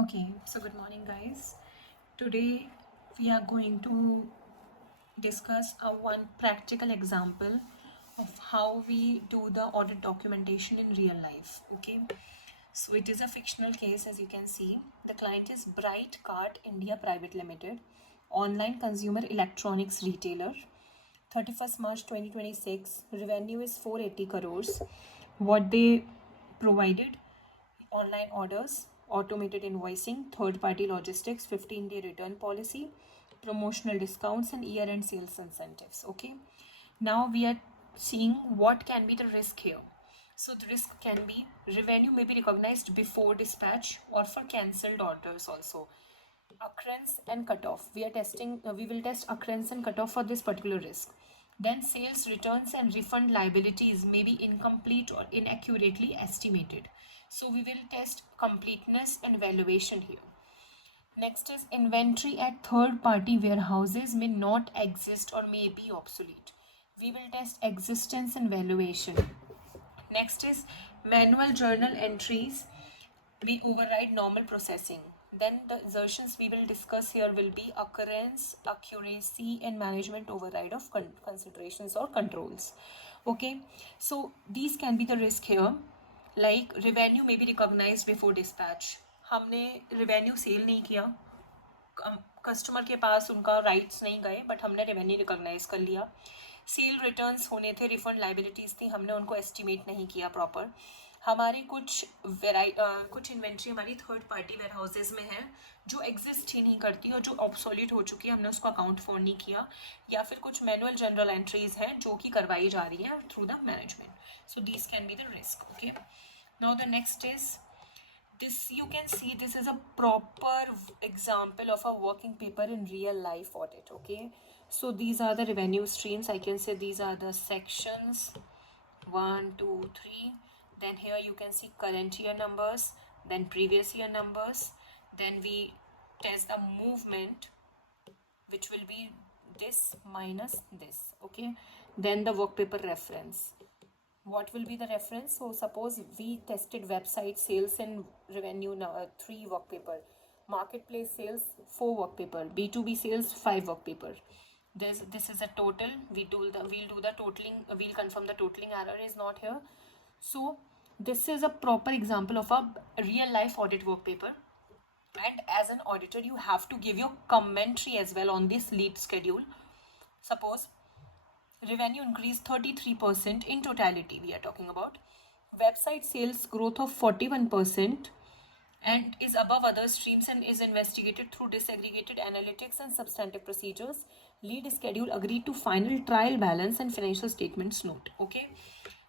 Okay, so good morning, guys. Today we are going to discuss a one practical example of how we do the audit documentation in real life. Okay, so it is a fictional case, as you can see. The client is Bright Cart India Private Limited, online consumer electronics retailer. 31st March 2026, revenue is 480 crores. What they provided: online orders, automated invoicing, third party logistics, 15-day return policy, promotional discounts, and year end sales incentives. Okay, now we are seeing what can be the risk here. So, the risk can be revenue may be recognized before dispatch or for cancelled orders also. Occurrence and cutoff. We will test occurrence and cutoff for this particular risk. Then sales returns and refund liabilities may be incomplete or inaccurately estimated. So we will test completeness and valuation here. Next is inventory at third party warehouses may not exist or may be obsolete. We will test existence and valuation. Next is manual journal entries. We override normal processing. Then the assertions we will discuss here will be occurrence, accuracy, and management override of considerations or controls. Okay, so these can be the risk here. Like revenue may be recognized before dispatch. हमने revenue cell नहीं किया, customer के पास उनका rights नहीं गए, but हमने revenue recognise कर लिया. सेल रिटर्न्स होने थे, रिफंड लाइबिलिटीज़ थी, हमने उनको एस्टिमेट नहीं किया प्रॉपर. हमारी कुछ इन्वेंट्री हमारी थर्ड पार्टी वेयर हाउसेज में है जो एग्जिस्ट ही नहीं करती और जो ऑब्सोलीट हो चुकी है, हमने उसको अकाउंट फॉर नहीं किया. या फिर कुछ मैनुअल जनरल एंट्रीज हैं जो कि करवाई जा रही हैं through the management. So this can be the risk. Okay, now the next is this. You can see this is a proper example of a working paper in real life audit. Okay, so these are the revenue streams. I can say these are the sections 1 2 3. Then here you can see current year numbers, then previous year numbers, then we test the movement, which will be this minus this. Okay, then the work paper reference. What will be the reference? So suppose we tested website sales and revenue, 3 work paper, marketplace sales 4 work paper, B2B sales 5 work paper. This is a total. We'll do the totaling. We'll confirm the totaling error is not here. So this is a proper example of a real life audit work paper. And as an auditor, you have to give your commentary as well on this lead schedule. Suppose revenue increased 33% in totality, we are talking about. Website sales growth of 41% and is above other streams and is investigated through disaggregated analytics and substantive procedures. Lead schedule agreed to final trial balance and financial statements note. Okay,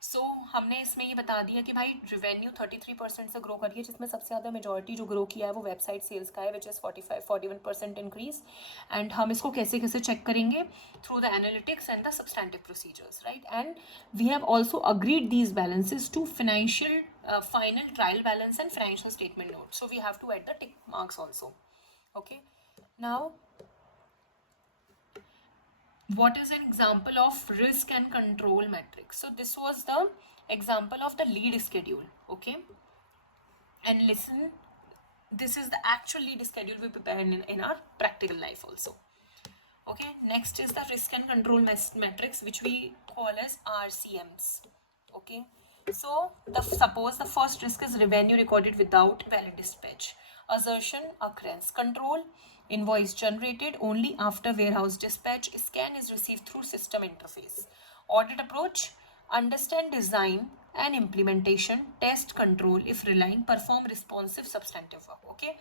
सो हमने इसमें ये बता दिया कि भाई revenue 33% से grow करिए, जिसमें सबसे ज़्यादा मेजॉरिटी जो ग्रो किया है वो वेबसाइट सेल्स का है, विच इज़ 41% इंक्रीज. एंड हम इसको कैसे कैसे चेक करेंगे? Through the analytics and the substantive procedures, right. And we have also agreed these balances to financial final trial balance and financial statement note. So we have to add the tick marks also. Okay, now what is an example of risk and control matrix? So this was the example of the lead schedule. Okay, and listen, this is the actual lead schedule we prepare in our practical life also. Okay, next is the risk and control matrix, which we call as RCMs. Okay, so suppose the first risk is revenue recorded without valid dispatch. Assertion, occurrence. Control, invoice generated only after warehouse dispatch. Scan is received through system interface. Audit approach, understand design and implementation, test control if relying, perform responsive substantive work. Okay,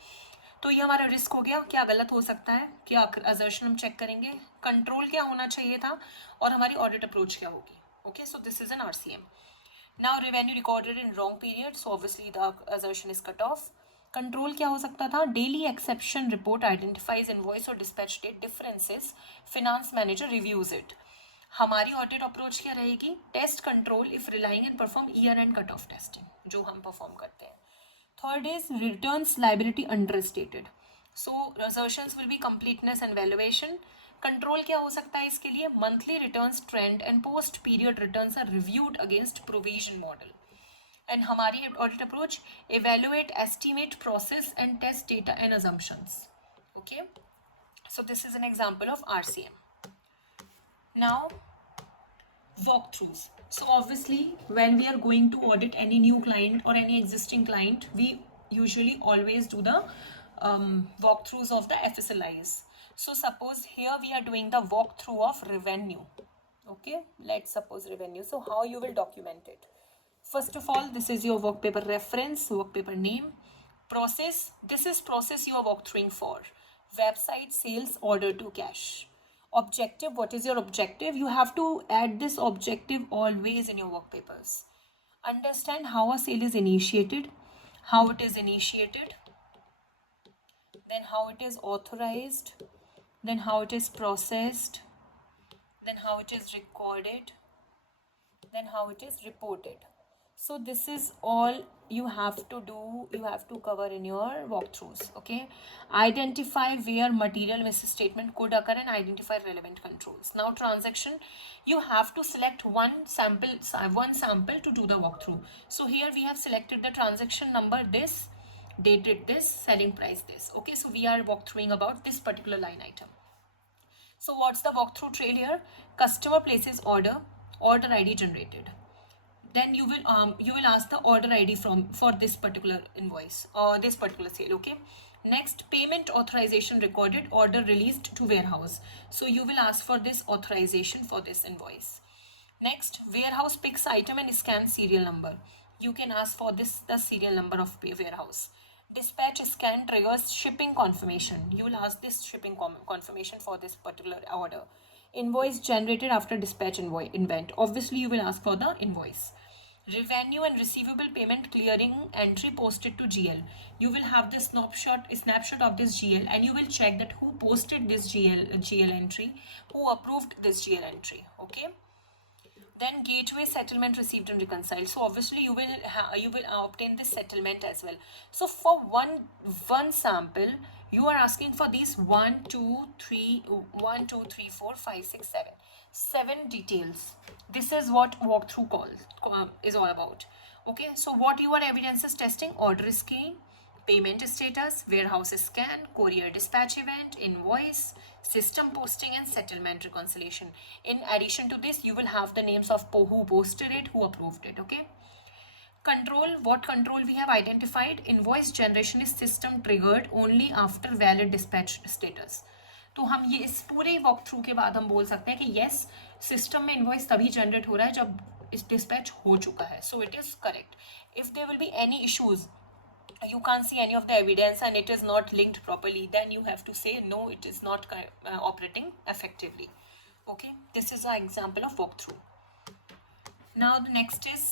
तो ये हमारा risk हो गया. क्या गलत हो सकता है, क्या असर्शन हम चेक करेंगे, कंट्रोल क्या होना चाहिए था, और हमारी ऑडिट अप्रोच क्या होगी. Okay, so this is an RCM. Now revenue recorded in wrong period, so obviously the assertion is cut off. Control क्या हो सकता था? Daily exception report identifies invoice और dispatch date differences, finance manager reviews it. हमारी audit approach क्या रहेगी? Test control if relying and perform year end cut off testing, जो हम परफॉर्म करते हैं. Third is returns liability understated. So assertions will be completeness and valuation. Control क्या हो सकता है इसके लिए? Monthly returns trend and post period returns are reviewed against provision model. And हमारी audit approach, evaluate, estimate, process and test data and assumptions. Okay, so this is an example of RCM. Now, walkthroughs. So obviously, when we are going to audit any new client or any existing client, we usually always do the walkthroughs of the FSLIs. So suppose here we are doing the walkthrough of revenue. Okay, let's suppose revenue. So how you will document it? First of all, this is your work paper reference, work paper name. Process, this is process you are walkthroughing for. Website, sales, order to cash. Objective, what is your objective? You have to add this objective always in your work papers. Understand how a sale is initiated, how it is initiated, then how it is authorized, then how it is processed, then how it is recorded, then how it is reported. So this is all you have to do, you have to cover in your walkthroughs. Okay, identify where material misstatement could occur and identify relevant controls. Now transaction, you have to select one sample to do the walkthrough. So here we have selected the transaction number this, dated this, selling price this. Okay, so we are walkthroughing about this particular line item. So what's the walkthrough trail here? Customer places order, order ID generated. Then you will ask the order ID for this particular invoice or this particular sale. Okay. Next, payment authorization recorded, order released to warehouse. So you will ask for this authorization for this invoice. Next, warehouse picks item and scans serial number. You can ask for this the serial number of warehouse. Dispatch scan triggers shipping confirmation. You will ask this shipping confirmation for this particular order. Invoice generated after dispatch event. Obviously, you will ask for the invoice. Revenue and receivable payment clearing entry posted to GL. You will have the snapshot of this GL, and you will check that who posted this GL entry, who approved this GL entry. Okay. Then gateway settlement received and reconciled. So obviously you will obtain this settlement as well. So for one sample, you are asking for these 1 2 3 1 2 3 4 5 6 7 7 details. This is what walkthrough is all about. Okay, so what your evidence is testing: order scheme, payment status, warehouse scan, courier dispatch event, invoice, system posting and settlement reconciliation. In addition to this, you will have the names of who posted it, who approved it. Okay. Control, what control we have identified? Invoice generation is system triggered only after valid dispatch status. तो हम ये इस पूरे walk through के बाद हम बोल सकते हैं कि येस, सिस्टम में इनवॉइस तभी जनरेट हो रहा है जब इस डिस्पैच हो चुका है. So it is correct. If there will be any issues, you can't see any of the evidence and it is not linked properly, then you have to say no, it is not operating effectively. Okay, this is an example of walkthrough. Now the next is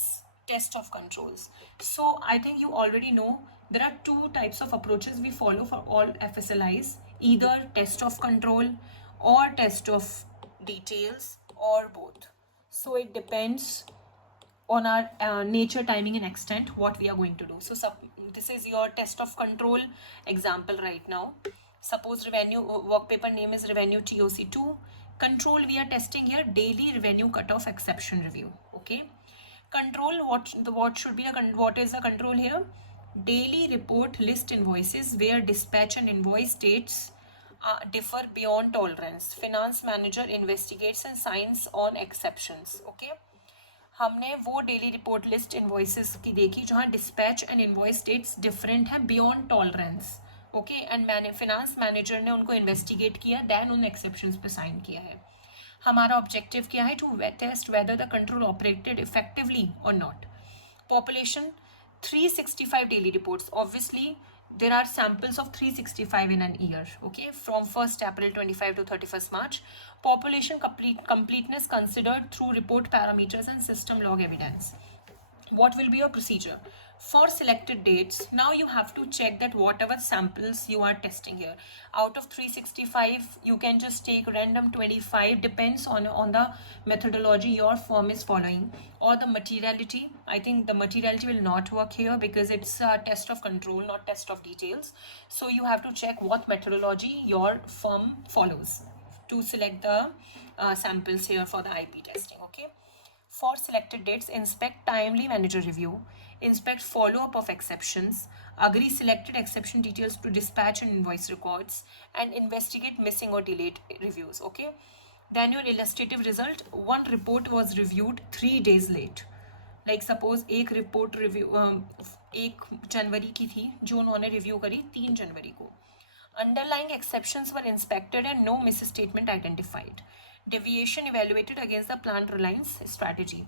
test of controls. So I think you already know there are two types of approaches we follow for all FSLIs: either test of control or test of details, or both. So it depends on our nature, timing and extent what we are going to do. So this is your test of control example right now. Suppose revenue work paper name is revenue TOC2. Control we are testing here daily revenue cutoff exception review. Okay, control, what should be what is the control here? Daily report list invoices where dispatch and invoice dates differ beyond tolerance. Finance manager investigates and signs on exceptions. Okay, हमने वो daily report list invoices की देखी जहाँ dispatch and invoice dates different है beyond tolerance. Okay, and मैंने finance manager ने उनको investigate किया, देन उन एक्सेप्शंस पे साइन किया है. हमारा ऑब्जेक्टिव क्या है? To test whether the control operated effectively और not. Population 365 daily reports. Obviously there are samples of 365 in an year. Okay, from 1st April 25 to 31st March. Population completeness considered through report parameters and system log evidence. What will be your procedure for selected dates? Now you have to check that whatever samples you are testing here, out of 365 you can just take random 25, depends on the methodology your firm is following, or the materiality. I think the materiality will not work here because it's a test of control, not test of details. So you have to check what methodology your firm follows to select the samples here for the IP testing. Okay, for selected dates, inspect timely manager review, inspect follow-up of exceptions, agree selected exception details to dispatch and invoice records, and investigate missing or delayed reviews. Okay. Then your illustrative result, one report was reviewed 3 days late. Like suppose एक report review 1 जनवरी की थी जो उन्होंने review करी 3 जनवरी को. Underlying exceptions were inspected and no misstatement identified. Deviation evaluated against the planned reliance strategy.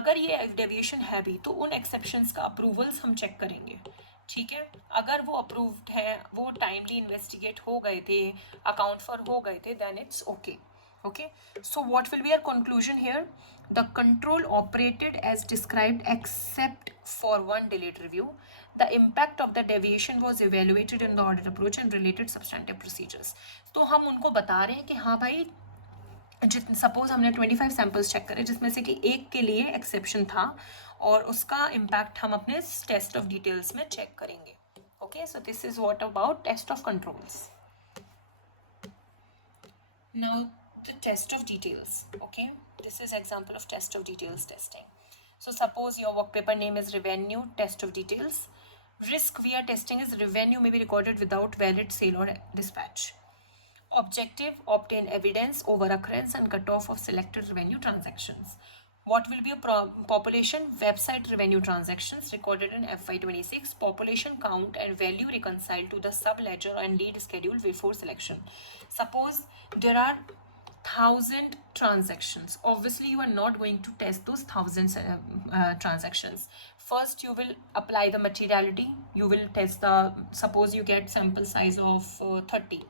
अगर ये deviation है भी तो उन एक्सेप्शंस का अप्रूवल्स हम चेक करेंगे. ठीक है, अगर वो अप्रूव्ड है, वो टाइमली इन्वेस्टिगेट हो गए थे, अकाउंट फॉर हो गए थे, then it's okay. Okay, so what will be our conclusion here? The control operated as described except for one delayed review. The impact of the deviation was evaluated in the audit approach and related substantive procedures. तो हम उनको बता रहे हैं कि हाँ भाई, suppose हमने 25 सैम्पल्स चेक करे जिसमें से कि एक के लिए एक्सेप्शन था और उसका इम्पैक्ट हम अपने टेस्ट ऑफ डिटेल्स में चेक करेंगे. Okay, so this is what about test of controls. Now the test of details. Okay, this is example of test of details testing. So suppose your work paper name is revenue test of details. Risk we are testing is revenue may be recorded without valid sale or dispatch. Objective, obtain evidence over occurrence and cutoff of selected revenue transactions. What will be a population? Website revenue transactions recorded in FY26, population count and value reconciled to the sub-ledger and lead schedule before selection. Suppose there are 1,000 transactions. Obviously, you are not going to test those 1,000 transactions. First, you will apply the materiality. You will test the, suppose you get sample size of 30.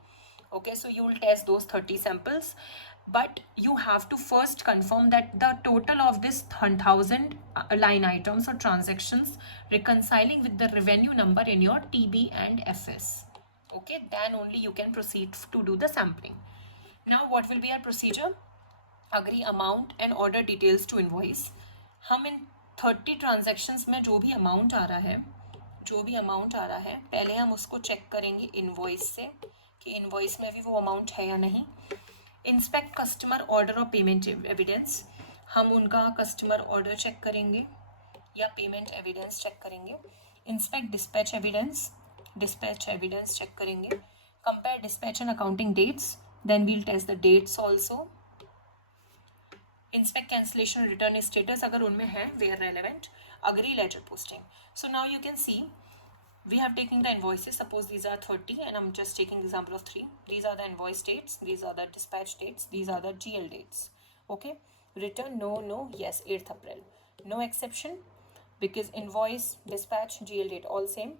Okay, so you will test those 30 samples. But you have to first confirm that the total of this 1,000 line items or transactions reconciling with the revenue number in your TB and FS. Okay, then only you can proceed to do the sampling. Now what will be our procedure? Agree amount and order details to invoice. हम इन 30 transactions में जो भी amount आ रहा है पहले हम उसको check करेंगे invoice से कि invoice में भी वो amount है या नहीं. Inspect customer order और payment evidence. हम उनका customer order check करेंगे या payment evidence check करेंगे. Inspect dispatch evidence check करेंगे. Compare dispatch and accounting dates. Then we'll test the dates also. Inspect cancellation return status अगर उनमें है where relevant. Agree ledger posting. So now you can see we have taken the invoices. Suppose these are 30 and I'm just taking example of 3. These are the invoice dates. These are the dispatch dates. These are the GL dates. Okay. Return no, yes, 8th April. No exception because invoice, dispatch, GL date all same.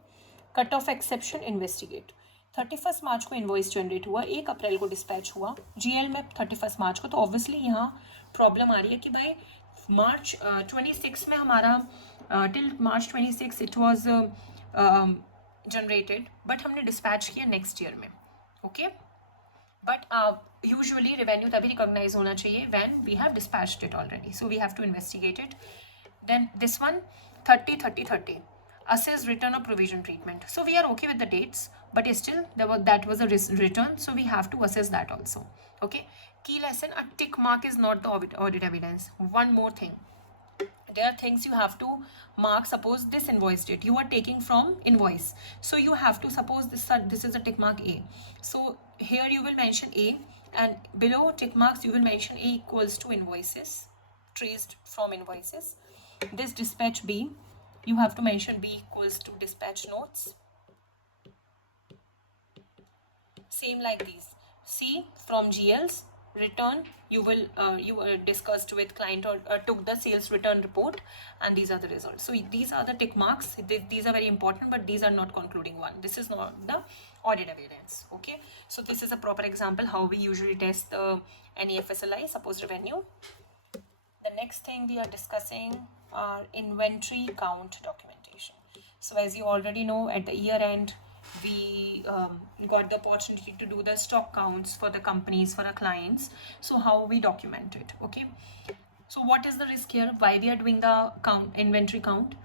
Cut off exception, investigate. 31 मार्च को invoice generate हुआ, 1 अप्रैल को dispatch हुआ, GL में 31 मार्च को. तो obviously यहाँ problem आ रही है कि भाई मार्च 26 में हमारा till March 26 it was generated but हमने डिस्पैच किया नेक्स्ट ईयर में. ओके, बट यूजुअली रेवेन्यू तभी रिकॉग्नाइज होना चाहिए when we have dispatched it already. So we have to investigate it. Then this one 30 assess return or provision treatment. So we are okay with the dates, but still that was a return, so we have to assess that also. Okay, key lesson: a tick mark is not the audit evidence. One more thing, there are things you have to mark. Suppose this invoice date you are taking from invoice, so you have to suppose this is a tick mark A. So here you will mention A, and below tick marks you will mention A equals to invoices traced from invoices. This dispatch B, you have to mention B equals to dispatch notes. Same like these. C from GLs. Return you will you discussed with client or took the sales return report, and these are the results. So these are the tick marks. These are very important, but these are not concluding one. This is not the audit evidence. Okay, so this is a proper example how we usually test the NEFSLI, suppose revenue. The next thing we are discussing are inventory count documentation. So as you already know, at the year end we got the opportunity to do the stock counts for the companies, for our clients. So how we document it? Okay, so what is the risk here? Why we are doing the inventory count?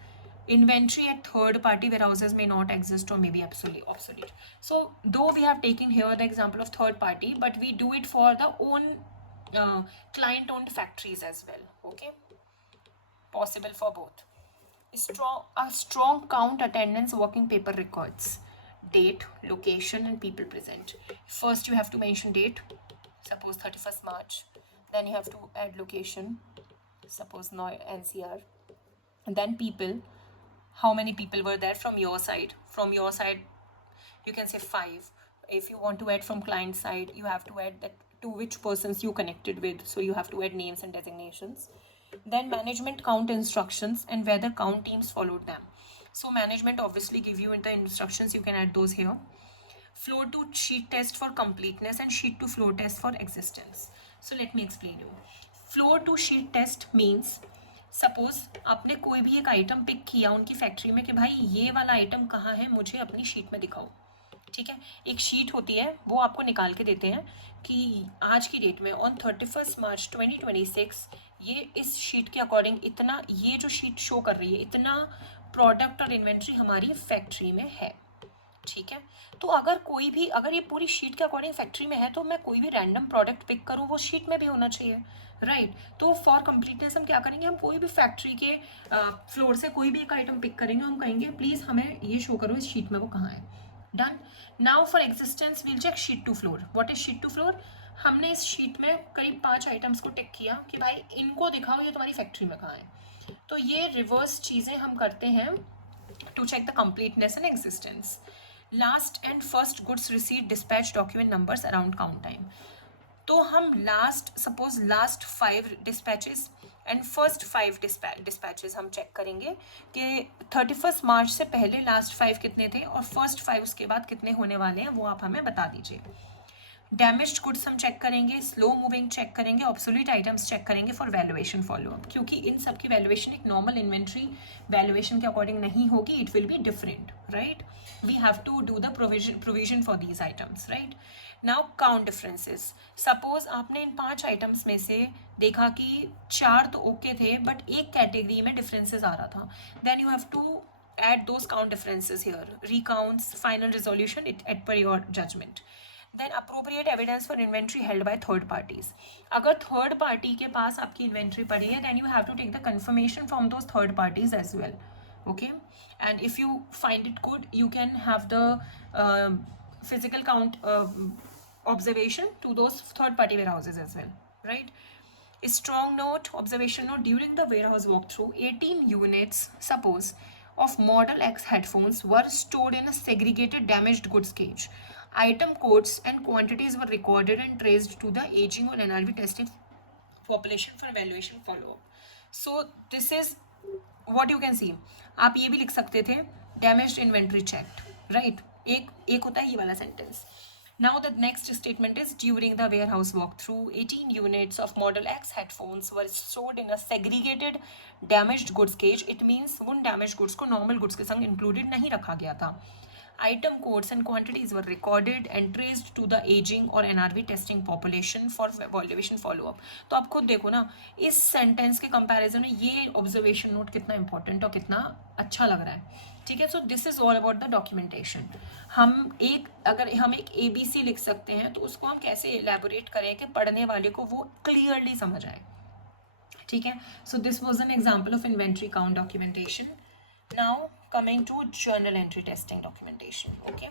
Inventory at third party warehouses may not exist or may be obsolete. So though we have taken here the example of third party, but we do it for the own client owned factories as well. Okay, possible for both. A strong count attendance working paper records date, location and people present. First you have to mention date, suppose 31st March. Then you have to add location, suppose NCR. And then people, how many people were there from your side. From your side you can say 5. If you want to add from client side, you have to add that to which persons you connected with, so you have to add names and designations. Then management count instructions and whether count teams followed them. So management obviously give you in the instructions, you can add those here. Flow to sheet test for completeness and sheet to flow test for existence. So let me explain you. Flow to sheet test means suppose आपने कोई भी एक item pick किया उनकी factory में कि भाई ये वाला आइटम कहाँ है, मुझे अपनी शीट में दिखाओ. ठीक है, एक शीट होती है, वो आपको निकाल के देते हैं कि आज की डेट में ऑन 31 मार्च 2026 ये इस शीट के अकॉर्डिंग इतना, ये जो शीट शो कर रही है इतना प्रोडक्ट और इन्वेंट्री हमारी फैक्ट्री में है. ठीक है, तो अगर कोई भी, अगर ये पूरी शीट के अकॉर्डिंग फैक्ट्री में है तो मैं कोई भी रैंडम प्रोडक्ट पिक करूँ वो शीट में भी होना चाहिए, राइट. तो फॉर कंप्लीटनेस हम क्या करेंगे, हम कोई भी फैक्ट्री के फ्लोर से कोई भी एक आइटम पिक करेंगे, हम कहेंगे प्लीज़ हमें ये शो करो इस शीट में वो कहाँ है. Done. Now for existence will check sheet to floor. What is sheet to floor? हमने इस शीट में करीब 5 आइटम्स को टिक किया कि भाई इनको दिखाओ ये तुम्हारी फैक्ट्री में कहाँ है. तो ये रिवर्स चीज़ें हम करते हैं to check the completeness and existence. Last and first goods receipt dispatch document numbers around count time. तो हम suppose last 5 dispatches and first 5 dispatches हम चेक करेंगे कि 31 मार्च से पहले लास्ट 5 कितने थे और फर्स्ट 5 उसके बाद कितने होने वाले हैं, वो आप हमें बता दीजिए. डैमेज्ड गुड्स हम चेक करेंगे, स्लो मूविंग चेक करेंगे, ऑब्सोलीट आइटम्स चेक करेंगे फॉर वैल्यूएशन फॉलोअप, क्योंकि इन सब की वैल्यूएशन एक नॉर्मल इन्वेंट्री वैल्यूएशन के अकॉर्डिंग नहीं होगी, it will be different, right. We have to do the provision for these items, right. Now count differences. Suppose आपने इन 5 आइटम्स में से देखा कि 4 तो ओके थे बट एक कैटेगरी में डिफरेंसेस आ रहा था, then you have to add those count differences here, recounts, final resolution it per your judgment. Then appropriate evidence for inventory held by third parties. अगर third party के पास आपकी inventory पड़ी है, then you have to take the confirmation from those third parties as well. Okay, and if you find it good, you can have the physical count observation to those third party warehouses as well, right. A strong note, observation note: during the warehouse walkthrough, 18 units, suppose, of Model X headphones were stored in a segregated damaged goods cage. Item codes and quantities were recorded and traced to the aging or NRV tested population for evaluation follow-up. So this is what you can see. आप ये भी लिख सकते थे damaged inventory checked, right. एक होता है ये वाला sentence. Now the next statement is during the warehouse walkthrough, 18 units of Model X headphones were stored in a segregated damaged goods cage. It means उन damaged goods को normal goods के संग included नहीं रखा गया था. Item codes and quantities were recorded and traced to the aging or NRV testing population for evaluation follow-up. तो आप खुद देखो ना इस sentence के comparison में ये observation note कितना important और कितना अच्छा लग रहा है. ठीक है, so this is all about the documentation. अगर हम एक ABC लिख सकते हैं तो उसको हम कैसे एलैबोरेट करें कि पढ़ने वाले को वो क्लियरली समझ आए. ठीक है, so this was an example of inventory count documentation. Now coming to journal entry testing documentation. Okay.